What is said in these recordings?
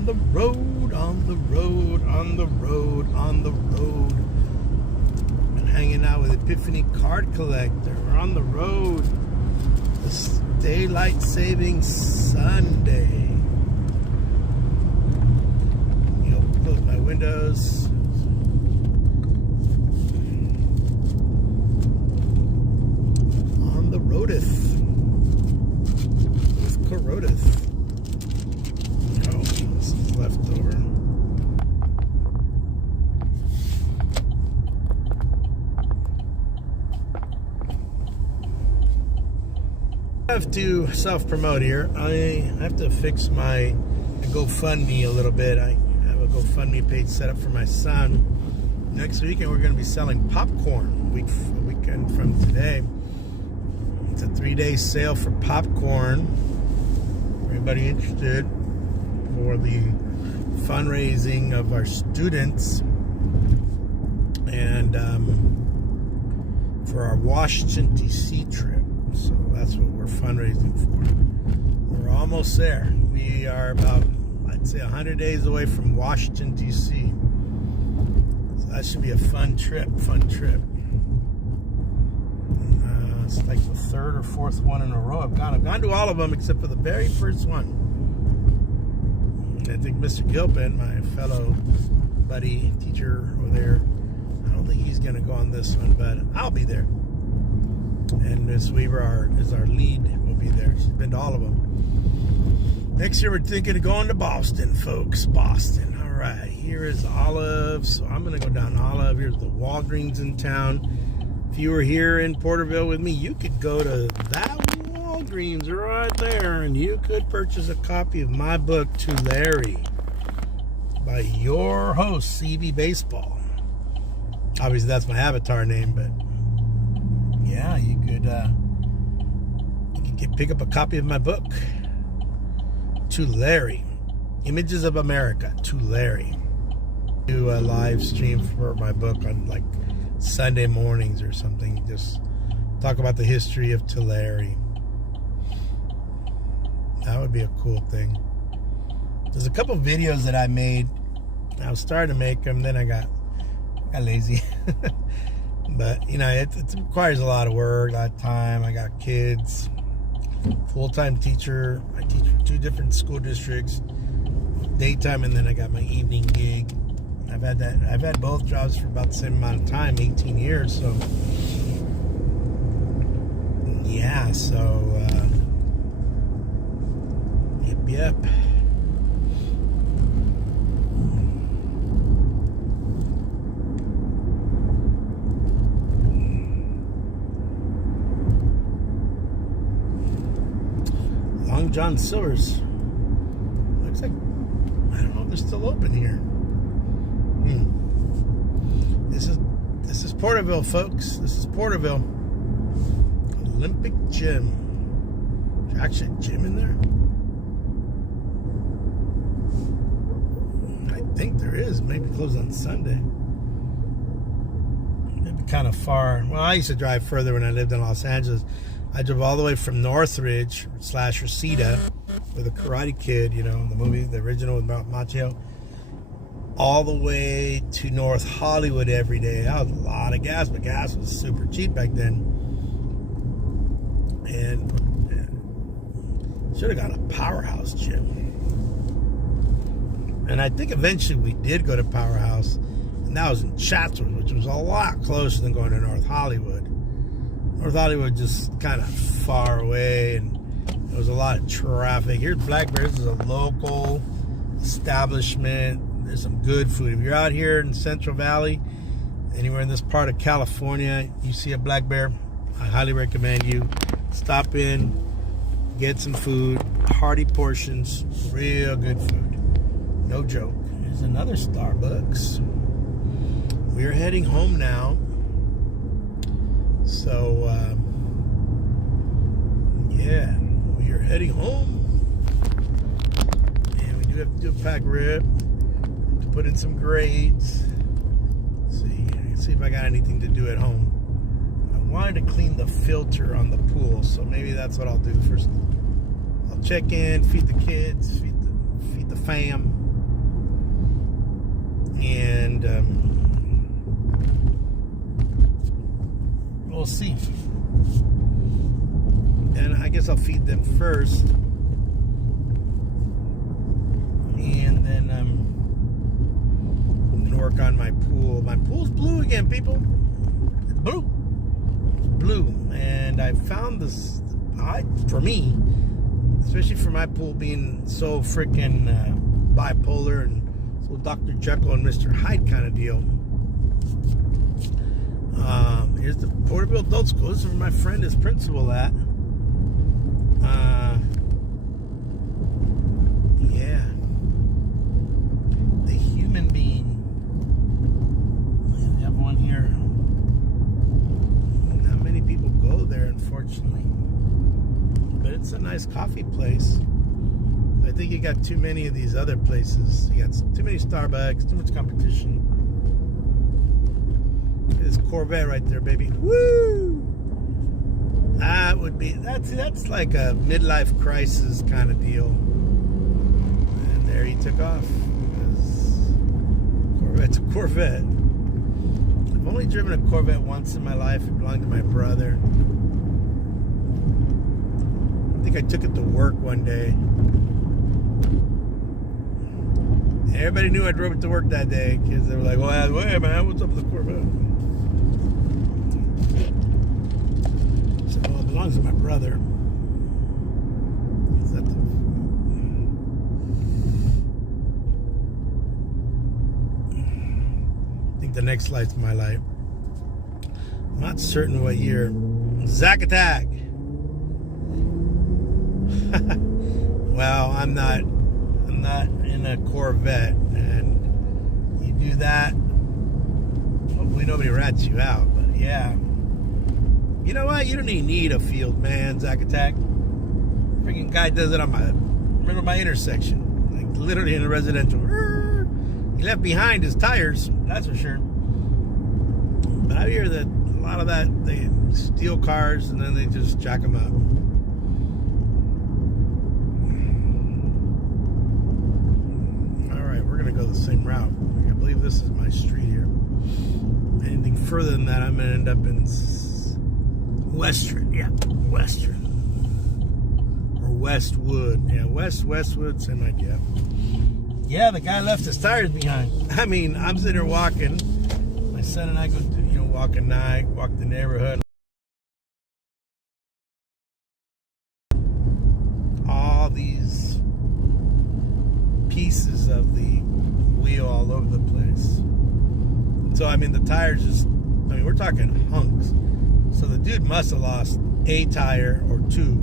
on the road, on the road, on the road, on the road. Been hanging out with Epiphany Card Collector. We're on the road. This daylight saving Sunday. Close my windows. On the roadeth. With corrodeth. Oh, this is left over. I have to self-promote here. I have to fix my GoFundMe a little bit. I have a GoFundMe page set up for my son. Next weekend we're going to be selling popcorn. A weekend from today. It's a 3-day sale for popcorn. Anybody interested? For the fundraising of our students and for our Washington D.C. trip. So that's what we're fundraising for. We're almost there. We are about, I'd say, 100 days away from Washington D.C. So that should be a fun trip. It's like the third or fourth one in a row I've gone to all of them except for the very first one. I think Mr. Gilpin, my fellow buddy, teacher over there, I don't think he's going to go on this one, but I'll be there. And Miss Weaver is our lead. Will be there. She's been to all of them. Next year we're thinking of going to Boston, folks. Boston. All right. Here is Olive. So I'm going to go down Olive. Here's the Walgreens in town. If you were here in Porterville with me, you could go to that Walgreens right there, and you could purchase a copy of my book, To Larry, by your host, CV Baseball. Obviously, that's my avatar name, but yeah, you could pick up a copy of my book, To Larry, Images of America, To Larry. Do a live stream for my book on like Sunday mornings or something. Just talk about the history of Tulare. That would be a cool thing. There's a couple videos that I made. I was starting to make them, then I got lazy. But you know, it requires a lot of work, a lot of time. I got kids, full-time teacher. I teach for 2 different school districts, daytime, and then I got my evening gig. I've had both jobs for about the same amount of time, 18 years. So yeah, yep. Long John Silver's. Looks like, I don't know if they're still open here. This is Porterville, folks. This is Porterville. Olympic Gym. There's actually a gym in there? I think there is. Maybe closed on Sunday. Maybe kind of far. Well, I used to drive further when I lived in Los Angeles. I drove all the way from Northridge / Reseda with a Karate Kid, you know, the movie, the original with Machio, all the way to North Hollywood every day. That was a lot of gas, but gas was super cheap back then. And should have got a Powerhouse gym. And I think eventually we did go to Powerhouse, and that was in Chatsworth, which was a lot closer than going to North Hollywood. North Hollywood just kind of far away, and there was a lot of traffic. Here's Black Bear. This is a local establishment. There's some good food. If you're out here in Central Valley, anywhere in this part of California, you see a Black Bear, I highly recommend you stop in, get some food, hearty portions, real good food. No joke. Here's another Starbucks. We're heading home now. So, yeah, we are heading home. And we do have to do a pack rib to put in some grades. Let's see if I got anything to do at home. I wanted to clean the filter on the pool, so maybe that's what I'll do first. I'll check in, feed the kids, feed the fam. and we'll see. And I guess I'll feed them first, and then work on my pool. My pool's blue again, people. It's blue. It's blue. And I found this, for me, especially for my pool being so freaking bipolar and so Dr. Jekyll and Mr. Hyde kind of deal. Here's the Porterville Adult School. This is where my friend is principal at. Yeah. The human being. We have one here. Not many people go there, unfortunately. But it's a nice coffee place. I think you got too many of these other places. You got too many Starbucks, too much competition. This Corvette right there, baby. Woo! That would be, that's like a midlife crisis kind of deal. And there he took off. Corvette's a Corvette. I've only driven a Corvette once in my life. It belonged to my brother. I think I took it to work one day. Everybody knew I drove it to work that day because they were like, well, hey man, what's up with the Corvette? So, well, it belongs to my brother. Is that I think the next light's my light. I'm not certain what year. Zack Attack. Well, I'm not in a Corvette, and you do that, hopefully nobody rats you out. But yeah, you know what? You don't even need a field, man. Zack Attack. Freaking guy does it on my intersection, like literally in a residential. He left behind his tires, that's for sure. But I hear that a lot of that, they steal cars and then they just jack them up. Go the same route. I believe this is my street here. Anything further than that, I'm gonna end up in Western. Yeah, Western or Westwood. Yeah, Westwood. Same idea. Yeah, the guy left his tires behind. I mean, I'm sitting here walking. My son and I go to walk at night, walk the neighborhood. All these pieces of the wheel all over the place. So I mean the tires just, I mean we're talking hunks. So the dude must have lost a tire or two,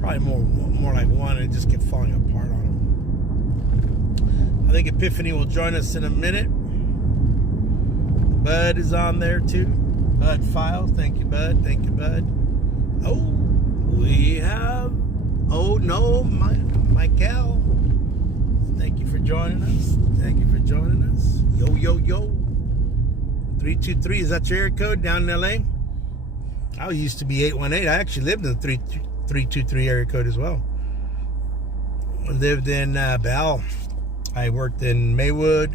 probably more like one, and it just kept falling apart on him. I think Epiphany will join us in a minute. Bud is on there too. Bud Files, thank you Bud, thank you Bud. Oh, we have, oh no, Michael. Thank you for joining us. Thank you for joining us. Yo, yo, yo. 323, is that your area code down in LA? I used to be 818. I actually lived in the 323 area code as well. I lived in Bell. I worked in Maywood,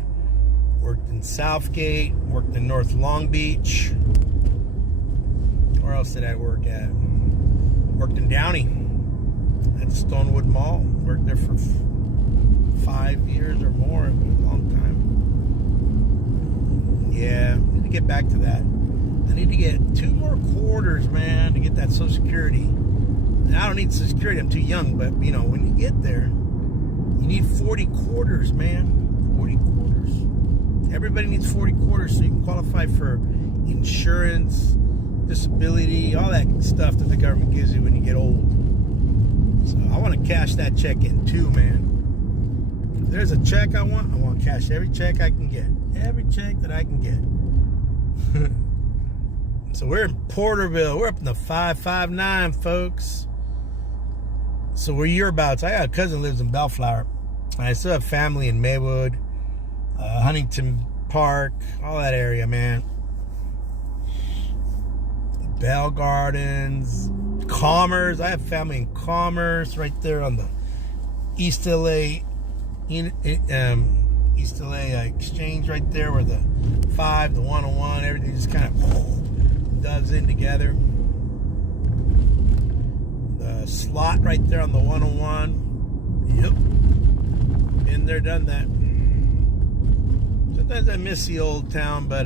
worked in Southgate, worked in North Long Beach. Where else did I work at? Worked in Downey at Stonewood Mall. Worked there for 5 years or more. It was a long time. Yeah, I need to get back to that. I need to get 2 more quarters, man, to get that Social Security. And I don't need Social Security, I'm too young, but when you get there, you need 40 quarters, man. 40 quarters. Everybody needs 40 quarters so you can qualify for insurance, disability, all that stuff that the government gives you when you get old. So I want to cash that check in too, man. If there's a check I want to cash every check I can get. Every check that I can get. So we're in Porterville. We're up in the 559, folks. So where you're about, I got a cousin who lives in Bellflower. I still have family in Maywood, Huntington Park, all that area, man. Bell Gardens, Commerce. I have family in Commerce, right there on the East LA East LA Exchange right there, where the 5, the 101, everything just kind of does in together. The slot right there on the 101. Yep. Been there, done that. Sometimes I miss the old town, but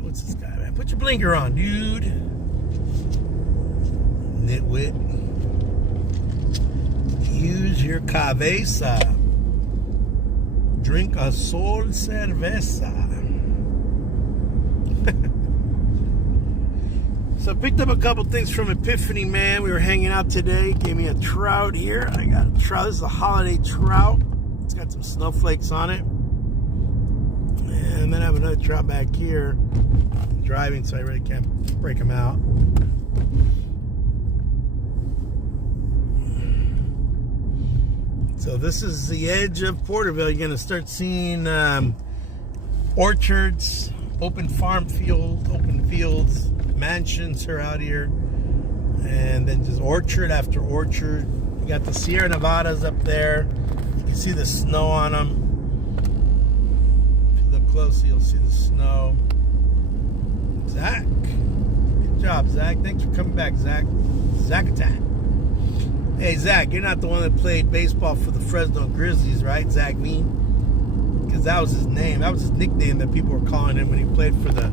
what's this guy, man? Put your blinker on, dude. Nitwit. Use your cabeza. Drink a sol cerveza. So I picked up a couple things from Epiphany, man. We were hanging out today. Gave me a trout here. I got a trout. This is a holiday trout. It's got some snowflakes on it. And then I have another trout back here. I'm driving, so I really can't break them out. So this is the edge of Porterville. You're going to start seeing orchards, open farm field, open fields, mansions are out here, and then just orchard after orchard. You got the Sierra Nevadas up there. You can see the snow on them. If you look closely, you'll see the snow. Zach, good job, Zach. Thanks for coming back, Zach. Zach Attack. Hey, Zach, you're not the one that played baseball for the Fresno Grizzlies, right? Zach Mean? Because that was his name. That was his nickname that people were calling him when he played for the...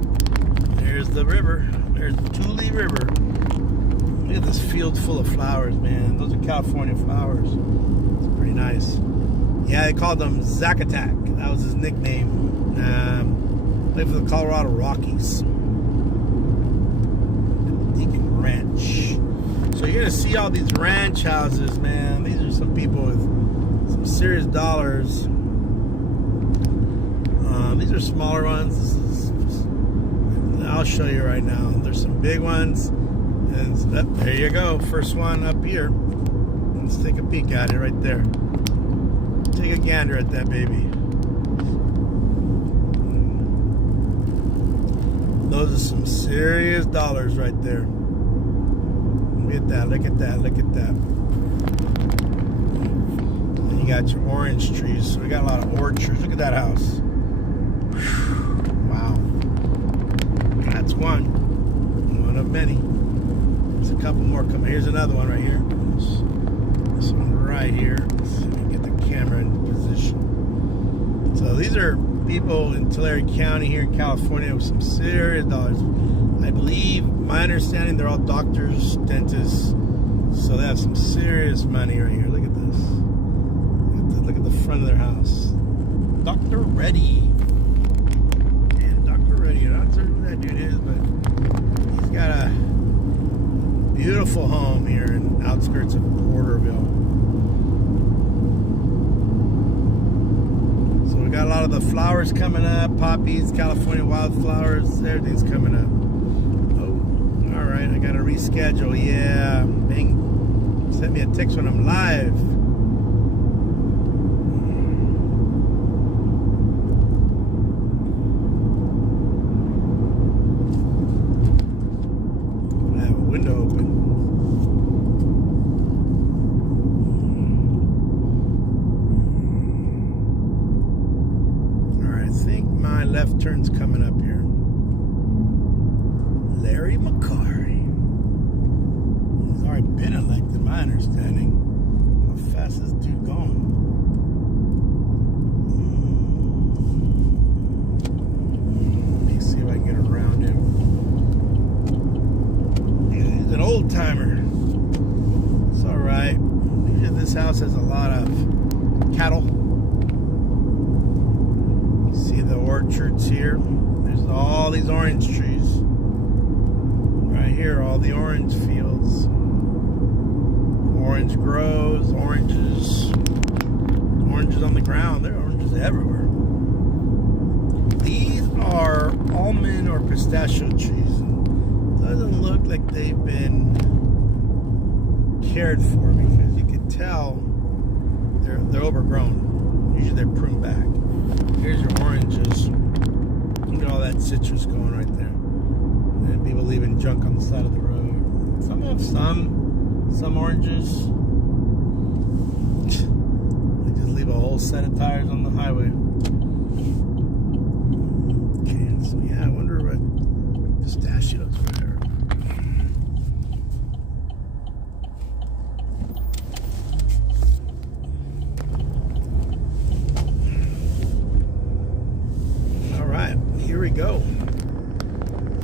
There's the river. There's the Tule River. Look at this field full of flowers, man. Those are California flowers. It's pretty nice. Yeah, they called him Zach Attack. That was his nickname. Played for the Colorado Rockies. Deacon Ranch. So you're going to see all these ranch houses, man. These are some people with some serious dollars. These are smaller ones. I'll show you right now. There's some big ones. And there you go. First one up here. Let's take a peek at it right there. Take a gander at that baby. Those are some serious dollars right there. Look at that, look at that, look at that. And you got your orange trees. So we got a lot of orchards. Look at that house. Wow. That's one of many. There's a couple more coming. Here's another one right here. This one right here. Let's see if we can get the camera in position. So these are people in Tulare County here in California with some serious dollars. I believe, my understanding, they're all doctors, dentists. So they have some serious money right here. Look at this. Look at the front of their house. Dr. Reddy. Man, Dr. Reddy. I'm not certain who that dude is, but he's got a beautiful home here in the outskirts of Porterville. So we got a lot of the flowers coming up, poppies, California wildflowers, everything's coming up. Oh, all right, I got to reschedule. Yeah, Bing sent me a text when I'm live. Left turn's coming up here. Larry McCarty. He's already been elected, my understanding. How fast is this dude going? Let me see if I can get around him. He's an old timer. It's alright. This house has a lot of cattle. See the orchards here. There's all these orange trees. Right here, all the orange fields. Orange grows, oranges. Oranges on the ground. There are oranges everywhere. These are almond or pistachio trees. Doesn't look like they've been cared for because you can tell they're overgrown. Usually they're pruned back. Here's your oranges. Look at all that citrus going right there. And people leaving junk on the side of the road. Some have some oranges. They just leave a whole full set of tires on the highway. Okay, so yeah, I wonder what pistachios for there. All right, here we go.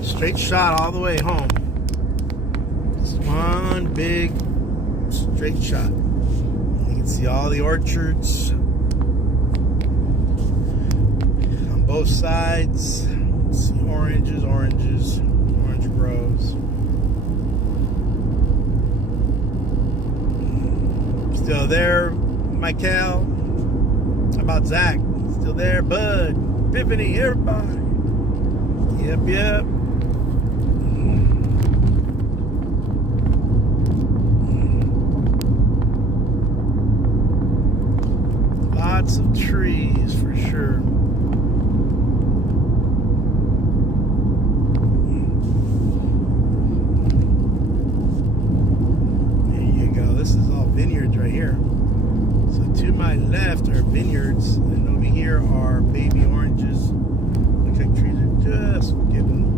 Straight shot all the way home. Just one big straight shot. You can see all the orchards on both sides. See oranges, orange groves. Still there, Michael? How about Zach? Still there, Bud? Epiphany, everybody. Yep. Lots of trees for sure. There you go. This is all vineyards right here. So to my left are vineyards, and over here are baby oranges. Looks like trees are just giving.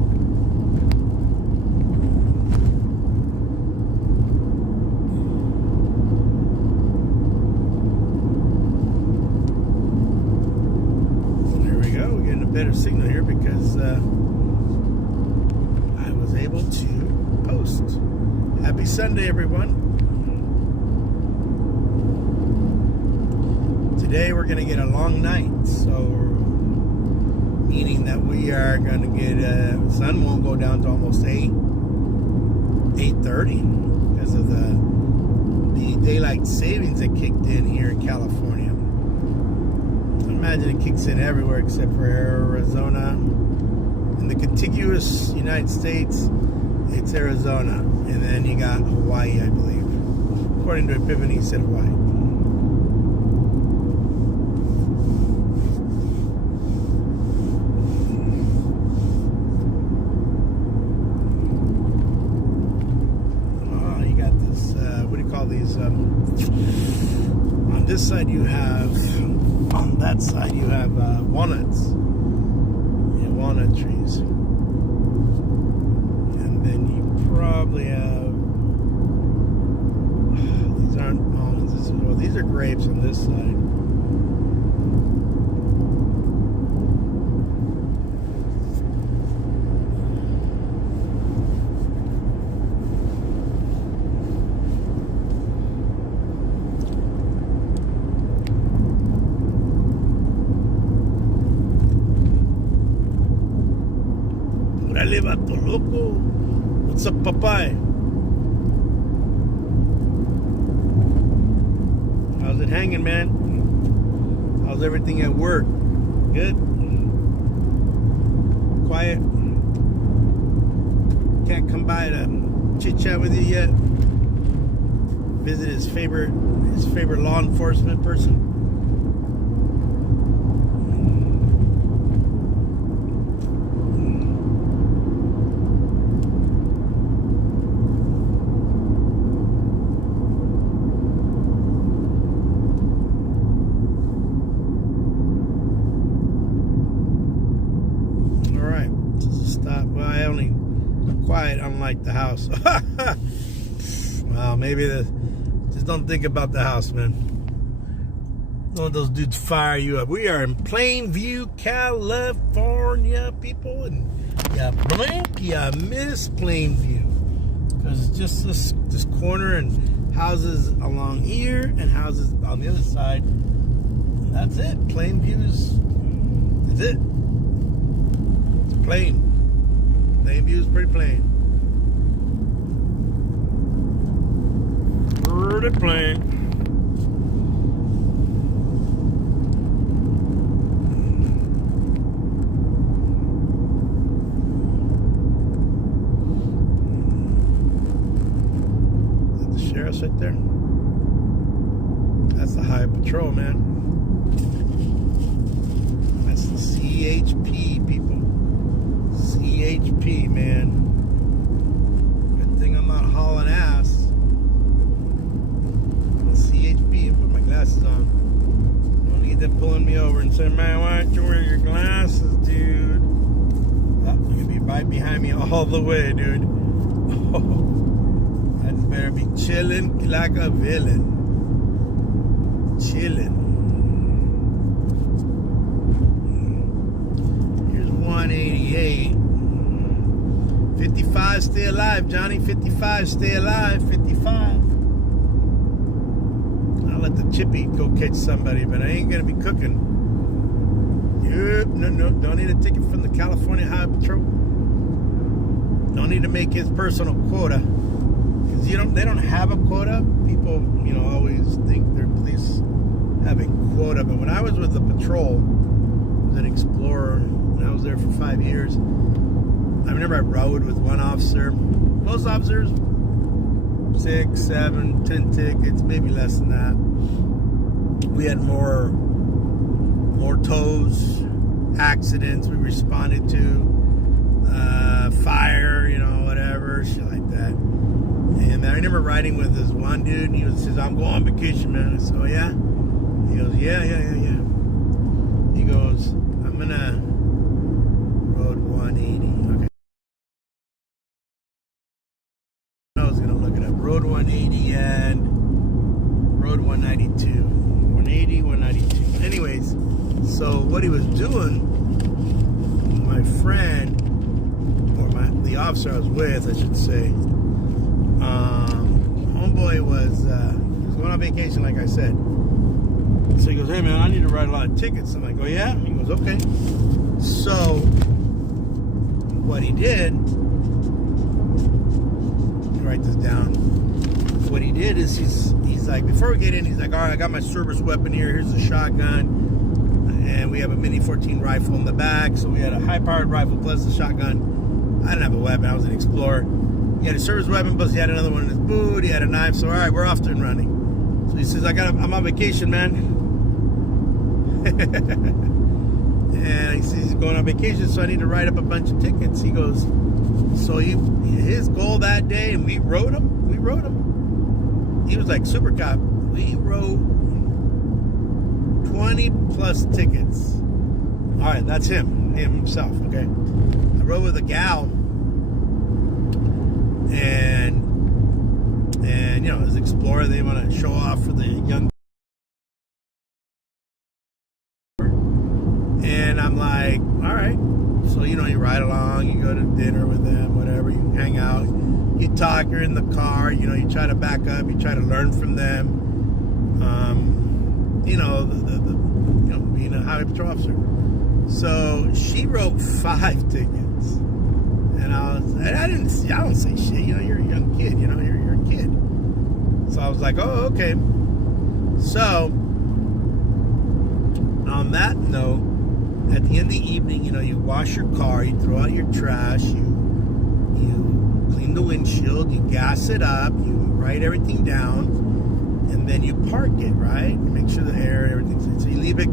Better signal here because I was able to post. Happy Sunday, everyone. Today we're going to get a long night, so meaning that we are going to get sun won't go down to almost 8:30 because of the daylight savings that kicked in here in California. I imagine it kicks in everywhere except for Arizona. In the contiguous United States, it's Arizona. And then you got Hawaii, I believe. According to Epiphany, he said Hawaii. Oh, you got this, what do you call these? On this side you have... On that side, you have walnuts. Yeah, walnut trees. And then you probably have... these aren't almonds. These are grapes on this side. Dale, vato loco. What's up, Popeye? How's it hanging, man? How's everything at work? Good? Quiet? Can't come by to chit-chat with you yet? Visit his favorite law enforcement person? Quiet, unlike the house. Well, maybe just don't think about the house, man. Don't let those dudes fire you up. We are in Plainview, California, people, and you blink, you miss Plainview because it's just this corner and houses along here and houses on the other side. And that's it. That's it. It's plain. Plainview is pretty plain. Pretty plain. Is that the sheriff's right there? That's the Highway Patrol, man. That's the CHP, people. CHP, man. Good thing I'm not hauling ass. CHP, put my glasses on. I want to them pulling me over and saying, man, why don't you wear your glasses, dude? Oh, you'll be right behind me all the way, dude. Oh, I better be chilling like a villain. Chilling. Here's 188. 55, stay alive, Johnny. 55, stay alive. 55. I'll let the chippy go catch somebody, but I ain't gonna be cooking. Yep, no, don't need a ticket from the California Highway Patrol. Don't need to make his personal quota, because they don't have a quota. People, always think their police have a quota, but when I was with the patrol, I was an explorer, and I was there for 5 years. I remember I rode with one officer. Most officers, 6, 7, 10 tickets, maybe less than that. We had more tows, accidents we responded to, fire, whatever, shit like that. And I remember riding with this one dude, and he says, I'm going on vacation, man. I said, oh, yeah? He goes, yeah. He goes, I'm gonna road 180. Okay. I was gonna look it up. Road 180 and road 192. 180, 192. Anyways, so what he was doing, my friend, or the officer I was with, I should say, homeboy was going on vacation, like I said. So he goes, hey man, I need to write a lot of tickets. I'm like, oh yeah? He goes, okay. So what he did, let me write this down. What he did is he's like, before we get in, he's like, all right, I got my service weapon here. Here's the shotgun. And we have a Mini 14 rifle in the back. So we had a high-powered rifle plus the shotgun. I didn't have a weapon. I was an explorer. He had a service weapon, plus he had another one in his boot. He had a knife. So, all right, we're off and running. So he says, I'm on vacation, man. And he says he's going on vacation, so I need to write up a bunch of tickets. He goes, so his goal that day, and we wrote him. He was like super cop. We wrote 20 plus tickets. All right, that's him himself, okay? I rode with a gal, and as an explorer, they want to show off for the young. And I'm like, all right. So, you ride along, you go to dinner with them, whatever, you hang out, you talk, you're in the car, you try to back up, you try to learn from them. Being a highway patrol officer. So she wrote 5 tickets, and I don't say shit. You're a young kid. You're a kid. So I was like, oh, okay. So on that note, at the end of the evening, you wash your car, you throw out your trash, you clean the windshield, you gas it up, you write everything down, and then you park it, right? Make sure the air and everything's in. So you leave it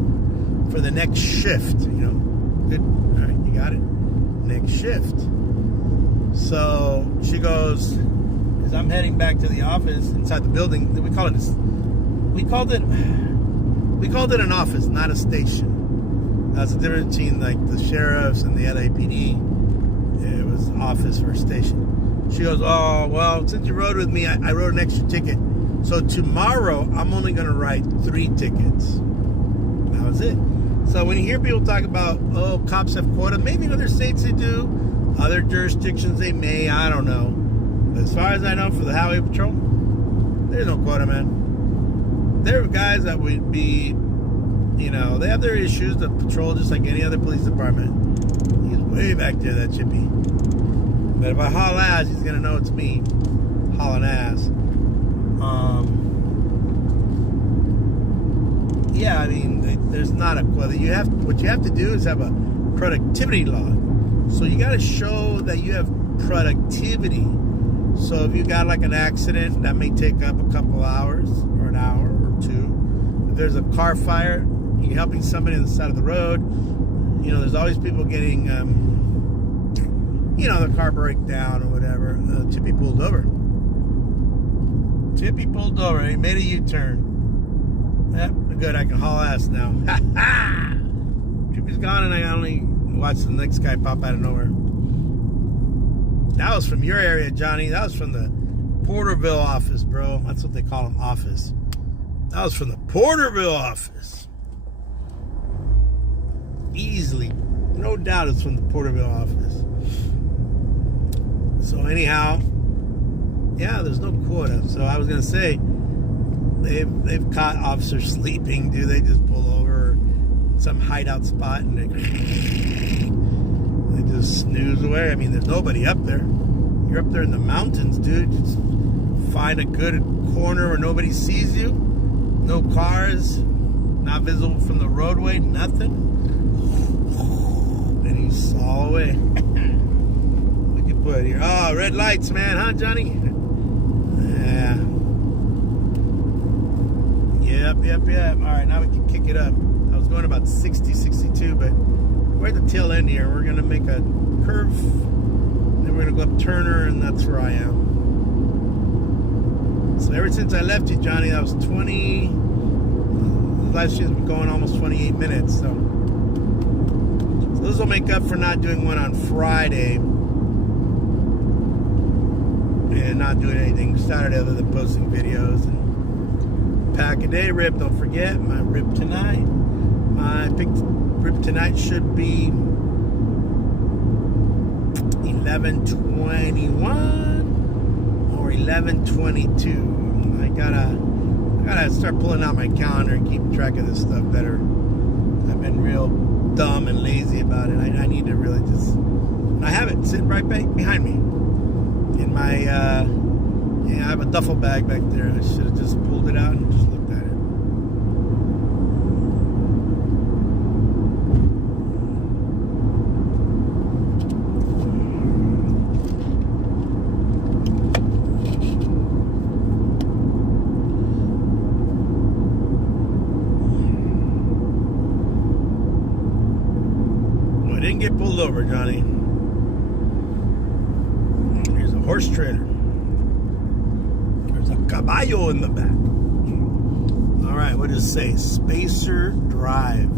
for the next shift, Good. All right, you got it. Next shift. So she goes, as I'm heading back to the office inside the building, we called it an office, not a station. That's the difference between like the sheriffs and the LAPD. It was office or station. She goes, oh, well, since you rode with me, I wrote an extra ticket. So tomorrow, I'm only going to write 3 tickets. That was it. So when you hear people talk about, oh, cops have quota, maybe in other states they do. Other jurisdictions they may, I don't know. But as far as I know, for the Highway Patrol, there's no quota, man. There are guys that would be, they have their issues. The patrol, just like any other police department. He's way back there, that chippy. But if I haul ass, he's going to know it's me hauling ass. Yeah, I mean, there's not a quota. What you have to do is have a productivity log. So you got to show that you have productivity. So if you got like an accident, that may take up a couple hours or an hour or 2. If there's a car fire, you're helping somebody on the side of the road. There's always people getting, the car break down or whatever. Chippy pulled over. He made a U-turn. Yep, the good. I can haul ass now. Ha ha! Trippy's gone, and I only watched the next guy pop out of nowhere. That was from your area, Johnny. That was from the Porterville office, bro. That's what they call them, office. That was from the Porterville office. Easily. No doubt it's from the Porterville office. So anyhow, yeah, there's no quota. So I was going to say, they've caught officers sleeping, dude. They just pull over some hideout spot and they just snooze away. I mean, there's nobody up there. You're up there in the mountains, dude. Just find a good corner where nobody sees you. No cars, not visible from the roadway, nothing. And you saw away. What you put here? Oh, red lights, man, huh, Johnny? Yeah. Yep. All right, now we can kick it up. I was going about 60, 62, but we're at the tail end here. We're going to make a curve. Then we're going to go up Turner, and that's where I am. So ever since I left you, Johnny, that was 20. Last year's been going almost 28 minutes. So this will make up for not doing one on Friday and not doing anything Saturday other than posting videos and pack a day rib. Don't forget my rib tonight. My picked rib tonight should be 11:21 or 11:22. I gotta start pulling out my calendar and keep track of this stuff better. I've been real dumb and lazy about it. I need to really just. I have it sitting right behind me in my. I have a duffel bag back there. I should have just pulled it out and just looked at it. Well, I didn't get pulled over, Johnny. Here's a horse trailer. Caballo in the back. All right, what does it say? Spacer Drive.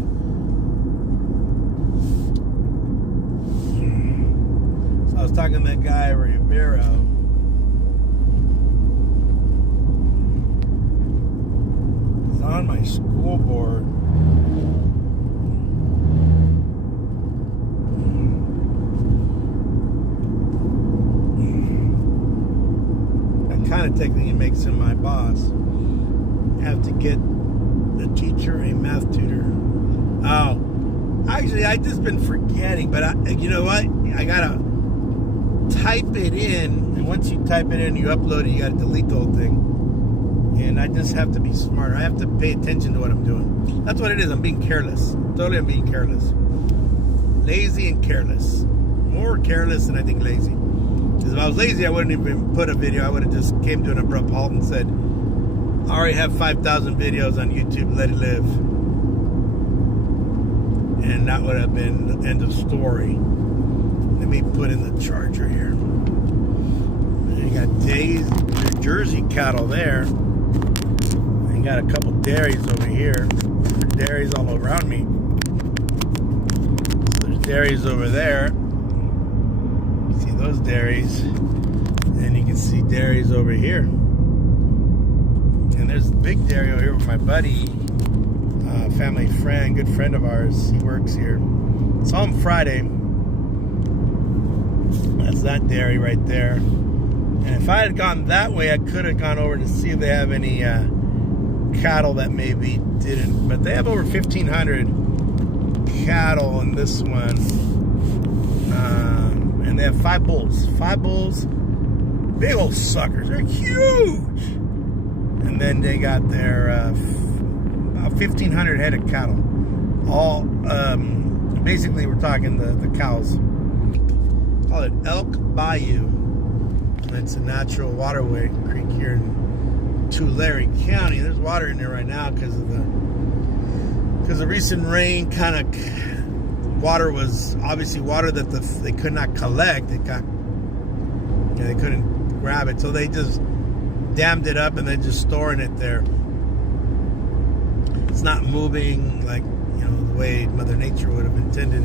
So I was talking to that guy Rivera. He's on my school board. Kind of technically makes him my boss. Have to get the teacher a math tutor. Oh, actually, I just been forgetting. But you know what? I gotta type it in, and once you type it in, you upload it. You gotta delete the whole thing. And I just have to be smarter. I have to pay attention to what I'm doing. That's what it is. I'm being careless. Totally, I'm being careless. Lazy and careless. More careless than I think lazy. Because if I was lazy, I wouldn't even put a video. I would have just came to an abrupt halt and said, I already have 5,000 videos on YouTube, let it live. And that would have been the end of story. Let me put in the charger here. You got New Jersey cattle there. And got a couple dairies over here. There's dairies all around me. So there's dairies over there. See those dairies, and you can see dairies over here, and there's a big dairy over here with my buddy, family friend, good friend of ours. He works here. Saw him Friday. That's that dairy right there. And if I had gone that way, I could have gone over to see if they have any cattle that maybe didn't, but they have over 1,500 cattle in this one. And they have 5 bulls. 5 bulls, big old suckers. They're huge. And then they got their about 1,500 head of cattle. All, basically, we're talking the cows. Call it Elk Bayou. And it's a natural waterway creek here in Tulare County. There's water in there right now because of the recent rain. Kind of water was obviously water that they could not collect. It got, they couldn't grab it, so they just dammed it up and they're just storing it there. It's not moving like, the way Mother Nature would have intended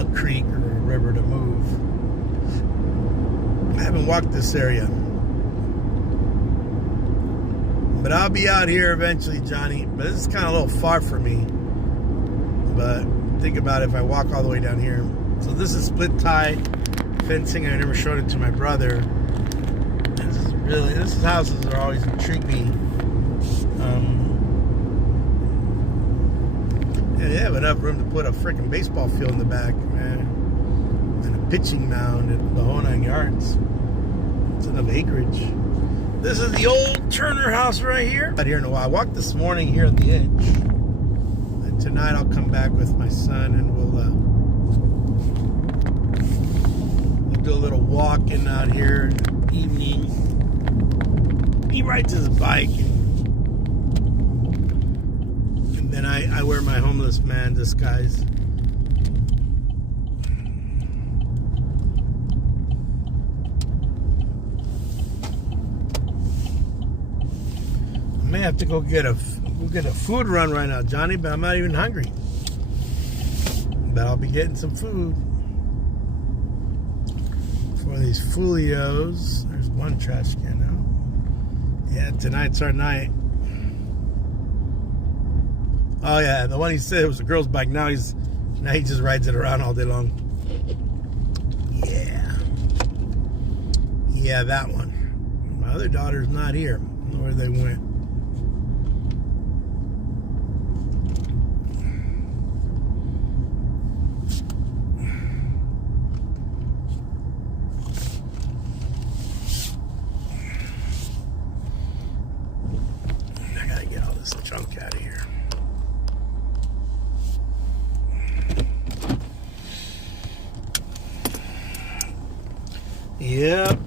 a creek or a river to move. I haven't walked this area, but I'll be out here eventually, Johnny. But this is kind of a little far for me. But think about it, if I walk all the way down here. So this is split tie fencing. I never showed it to my brother. This houses are always intrigued me. Yeah, they have enough room to put a freaking baseball field in the back, man, and a pitching mound and the whole 9 yards. It's enough acreage. This is the old Turner house right here. Out here in a while. I walked this morning here at the edge, and tonight I'll come back with my son and we'll do a little walking out here in the evening. He rides his bike. And then I wear my homeless man disguise. I may have to go get a food run right now, Johnny, but I'm not even hungry. But I'll be getting some food for these Fulios. There's one trash can now. Yeah, tonight's our night. Oh yeah, the one he said it was a girl's bike. Now he just rides it around all day long. Yeah, that one. My other daughter's not here. I don't know where they went. I gotta get all this junk out of here. Yep.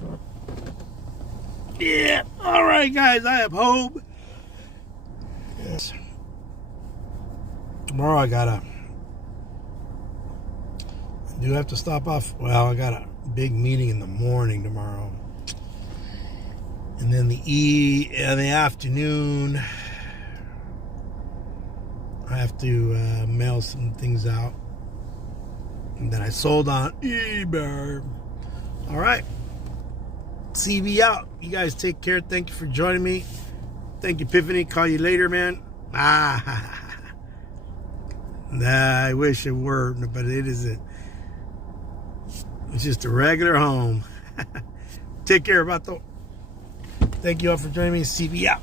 Yeah. All right, guys. I have hope. Yes. Tomorrow I do have to stop off. Well, I got a big meeting in the morning tomorrow, and then the afternoon I have to mail some things out, and then I sold on eBay. All right. CV out. You guys take care. Thank you for joining me. Thank you, Epiphany. Call you later, man. Nah, I wish it were, but it isn't. It's just a regular home. Take care, Vato. Thank you all for joining me. CV out.